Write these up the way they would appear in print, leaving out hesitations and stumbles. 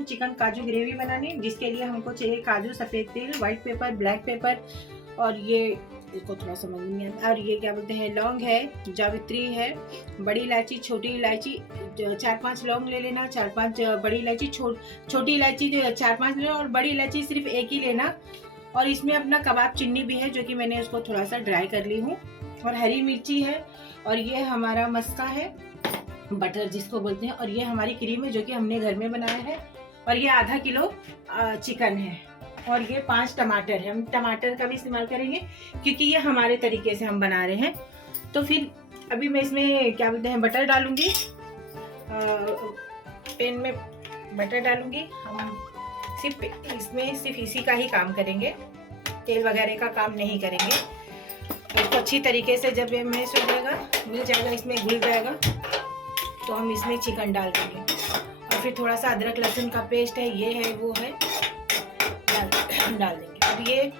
हूँ चिकन काजू ग्रेवी बनानी, जिसके लिए हमको चाहिए काजू, सफ़ेद तिल, व्हाइट पेपर, ब्लैक पेपर, और ये इसको थोड़ा समझ नहीं आता, और ये क्या बोलते हैं, लौंग है, जावित्री है, बड़ी इलायची, छोटी इलायची 4-5 लौंग ले लेना, 4-5 बड़ी इलायची, छोटी इलायची 4-5 लेना, और बड़ी इलायची सिर्फ एक ही लेना। और इसमें अपना कबाब चीनी भी है, जो कि मैंने उसको थोड़ा सा ड्राई कर ली हूँ, और हरी मिर्ची है, और ये हमारा मस्का है, बटर जिसको बोलते हैं, और ये हमारी क्रीम है जो कि हमने घर में बनाया है, और ये आधा किलो चिकन है, और ये 5 टमाटर है। हम टमाटर का भी इस्तेमाल करेंगे क्योंकि ये हमारे तरीके से हम बना रहे हैं। तो फिर अभी मैं इसमें क्या बोलते हैं, बटर डालूंगी, पैन में बटर डालूंगी। हम सिर्फ इसी का ही काम करेंगे, तेल वगैरह का काम नहीं करेंगे। इसको अच्छी तरीके से जब ये मैश हो जाएगा, मिल जाएगा, इसमें घुल जाएगा, तो हम इसमें चिकन डाल देंगे, और फिर थोड़ा सा अदरक लहसुन का पेस्ट है, ये है वो है, डाल देंगे। अब ये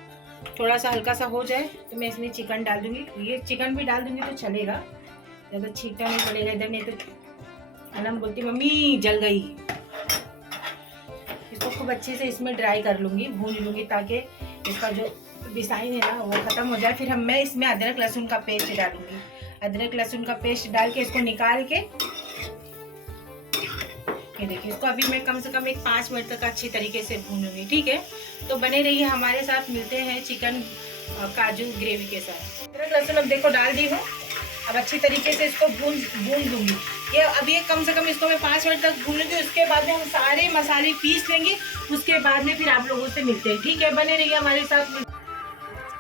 थोड़ा सा हल्का सा हो जाए तो मैं इसमें चिकन डाल दूंगी। ये चिकन भी डाल दूंगी तो चलेगा, ज़्यादा छींटा नहीं पड़ेगा इधर, नहीं तो अनम बोलती मम्मी जल गई। इसको खूब अच्छे से इसमें ड्राई कर लूँगी, भून लूँगी, ताकि इसका जो डिज़ाइन है ना वो ख़त्म हो जाए। फिर मैं इसमें अदरक लहसुन का पेस्ट डालूँगी। अदरक लहसुन का पेस्ट डाल के इसको निकाल के, ये देखिए, इसको अभी मैं कम से कम 5 मिनट तक अच्छी तरीके से भूनूंगी। ठीक है, तो बने रहिए हमारे साथ, मिलते हैं चिकन काजू ग्रेवी के साथ। अदरक लहसुन अब देखो डाल दी हूँ, अब अच्छी तरीके से इसको भून दूंगी। ये अब ये कम से कम इसको मैं 5 मिनट तक भून लूँगी। उसके बाद में हम सारे मसाले पीस लेंगे, उसके बाद में फिर आप लोगों से मिलते हैं। ठीक है, बने रहिए हमारे साथ।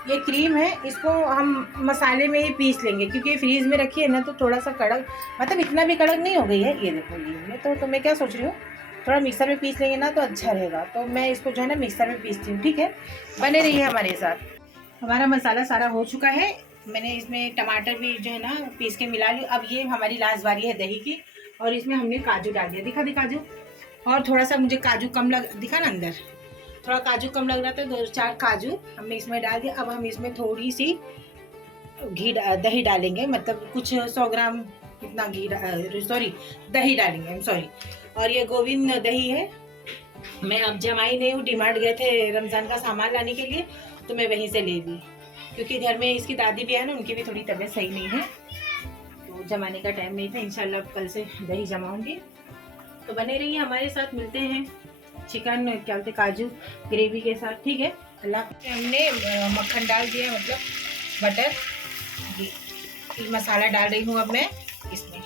ये क्रीम है, इसको हम मसाले में ही पीस लेंगे, क्योंकि फ्रीज में रखी है ना, तो थोड़ा सा कड़क, मतलब इतना भी कड़क नहीं हो गई है। ये देखो, ये तो मैं क्या सोच रही हूँ, थोड़ा मिक्सर में पीस लेंगे ना तो अच्छा रहेगा। तो मैं इसको जो है ना मिक्सर में पीसती हूँ। ठीक है, बने रहिए हमारे साथ। हमारा मसाला सारा हो चुका है, मैंने इसमें टमाटर भी जो है ना पीस के मिला ली। अब ये हमारी लास्ट बारी है दही की, और इसमें हमने काजू डाल दिया। दिखा काजू, और थोड़ा सा मुझे काजू कम दिखा ना, अंदर थोड़ा काजू कम लग रहा था, 2-4 काजू हमने इसमें डाल दिया। अब हम इसमें थोड़ी सी दही डालेंगे, मतलब कुछ 100 ग्राम इतना दही डालेंगे, सॉरी। और ये गोविंद दही है, मैं अब जमाई नहीं हूँ, डिमार्ट गए थे रमज़ान का सामान लाने के लिए, तो मैं वहीं से ले ली, क्योंकि घर में इसकी दादी भी है ना, उनकी भी थोड़ी तबीयत सही नहीं है, तो जमाने का टाइम नहीं था। इंशाल्लाह कल से दही जमाऊंगी। तो बने रहिए हमारे साथ, मिलते हैं चिकन क्या बोलते काजू ग्रेवी के साथ। ठीक है, अल्लाह। हमने मक्खन डाल दिया, मतलब बटर, ये मसाला डाल रही हूँ अब मैं इसमें।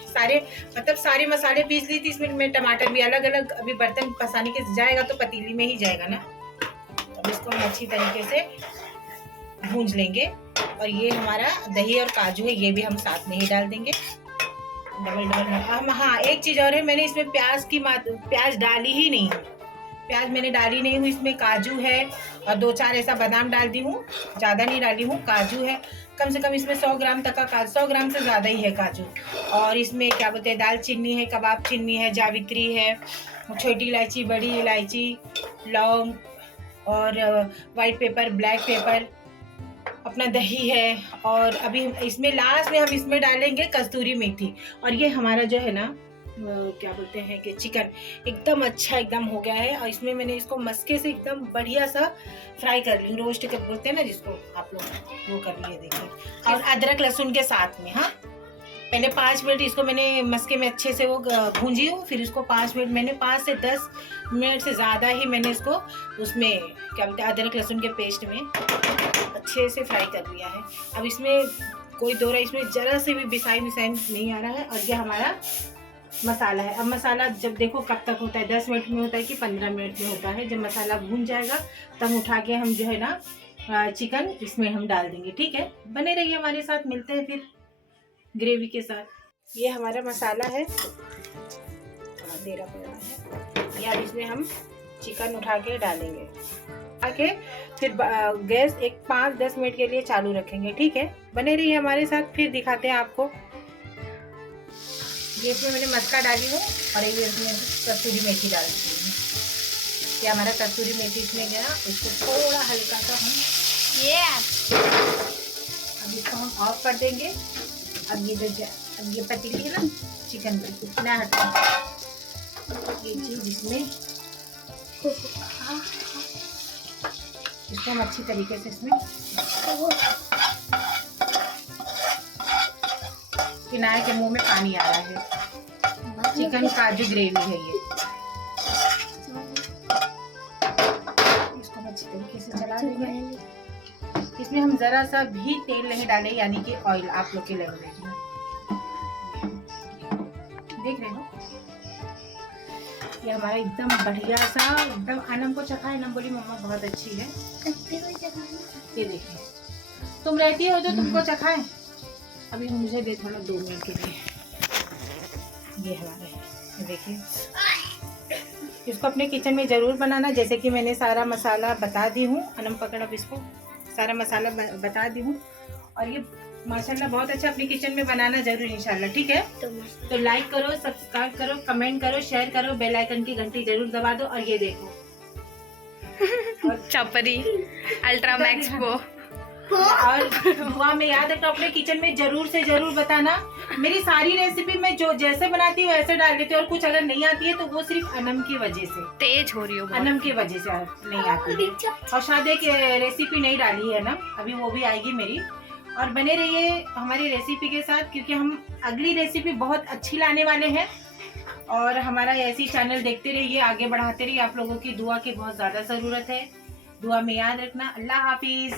सारे मसाले पीस ली थी इसमें। मैं टमाटर भी अलग अलग, अभी बर्तन पसाने के जाएगा तो पतीली में ही जाएगा ना। अब इसको हम अच्छी तरीके से भूंज लेंगे, और ये हमारा दही और काजू है, ये भी हम साथ में ही डाल देंगे, डबल। हाँ, एक चीज़ और है, मैंने इसमें प्याज डाली ही नहीं है, प्याज मैंने डाली नहीं हूँ। इसमें काजू है, और 2-4 ऐसा बादाम डाल दी हूँ, ज़्यादा नहीं डाली हूँ। काजू है कम से कम इसमें 100 ग्राम तक का, 100 ग्राम से ज़्यादा ही है काजू। और इसमें क्या बोलते हैं, दालचीनी है, कबाब चीनी है, जावित्री है, छोटी इलायची, बड़ी इलायची, लौंग, और वाइट पेपर, ब्लैक पेपर, अपना दही है, और अभी इसमें लास्ट में हम इसमें डालेंगे कस्तूरी मेथी। और ये हमारा जो है ना क्या बोलते हैं कि चिकन एकदम अच्छा एकदम हो गया है, और इसमें मैंने इसको मस्के से एकदम बढ़िया सा फ्राई कर ली, रोस्ट कर बोलते हैं ना जिसको आप लोग, वो कर लिए देखिए, और अदरक लहसुन के साथ में। हाँ, पहले 5 मिनट इसको मैंने मस्के में अच्छे से वो भूंजी हूँ, फिर इसको 5 मिनट मैंने 5 से 10 मिनट से ज़्यादा ही मैंने इसको उसमें क्या बोलते हैं अदरक लहसुन के पेस्ट में अच्छे से फ्राई कर लिया है। अब इसमें कोई दो इसमें ज़रा से भी बिसाई नहीं आ रहा है। और ये हमारा मसाला है। अब मसाला जब देखो कब तक होता है, 10 मिनट में होता है कि 15 मिनट में होता है। जब मसाला भून जाएगा तब उठा के हम जो है ना चिकन इसमें हम डाल देंगे। ठीक है, बने रहिए हमारे साथ, मिलते हैं फिर ग्रेवी के साथ। ये हमारा मसाला है, देरा पड़ा है, या इसमें हम चिकन उठा के डालेंगे, आके फिर गैस एक 5-10 मिनट के लिए चालू रखेंगे। ठीक है, बने रहिए हमारे साथ, फिर दिखाते हैं आपको। ये इसमें मैंने मस्का डाली हूँ, और ये इसमें कस्तूरी मेथी डाल दी हूँ। ये हमारा कस्तूरी मेथी इसमें गया, इसको थोड़ा हल्का सा हम अब इसको हम ऑफ कर देंगे। अब ये पतीली है ना चिकन की, इतना हटा ये चीज़ इसमें इसको हम अच्छी तरीके से इसमें किनारे के मुंह में पानी आ रहा है। चिकन काजू ग्रेवी है ये। इसको हम अच्छी तरीके से चला देंगे। इसमें हम जरा सा भी तेल नहीं डाले, यानी कि ऑयल, आप लोग के लैंग्वेज में देख रहे हो। ये हमारा एकदम बढ़िया सा, एकदम अनम को चखा। अनम बोली मम्मा बहुत अच्छी है। ये देखिए, तुम रहती हो तो तुमको चखाएं। अभी मुझे दे थोड़ा 2 मिनट के लिए। ये हमारे, ये देखिए, इसको अपने किचन में ज़रूर बनाना। जैसे कि मैंने सारा मसाला बता दी हूँ। अनम पकड़, अब इसको सारा मसाला बता दी हूँ। और ये माशाल्लाह बहुत अच्छा अपने किचन में बनाना जरूर इंशाल्लाह, ठीक है। तो लाइक करो, सब्सक्राइब करो, कमेंट करो, शेयर करो, बेल आइकन की घंटी जरूर दबा दो। और ये देखो चपरी अल्ट्रा मैक्स प्रो। और दुआ में याद रखना, अपने किचन में जरूर से जरूर बताना। मेरी सारी रेसिपी में जो जैसे बनाती हूँ वैसे डाल देती हूँ, और कुछ अगर नहीं आती है तो वो सिर्फ अनम की वजह से, तेज हो रही हो, अनम की वजह से नहीं आती है। और शायद एक रेसिपी नहीं डाली है ना, अभी वो भी आएगी मेरी। और बने रहिए हमारी रेसिपी के साथ, क्योंकि हम अगली रेसिपी बहुत अच्छी लाने वाले हैं। और हमारा ऐसी चैनल देखते रहिए, आगे बढ़ाते रहिए। आप लोगों की दुआ की बहुत ज़्यादा ज़रूरत है। दुआ में याद रखना। अल्लाह हाफिज़।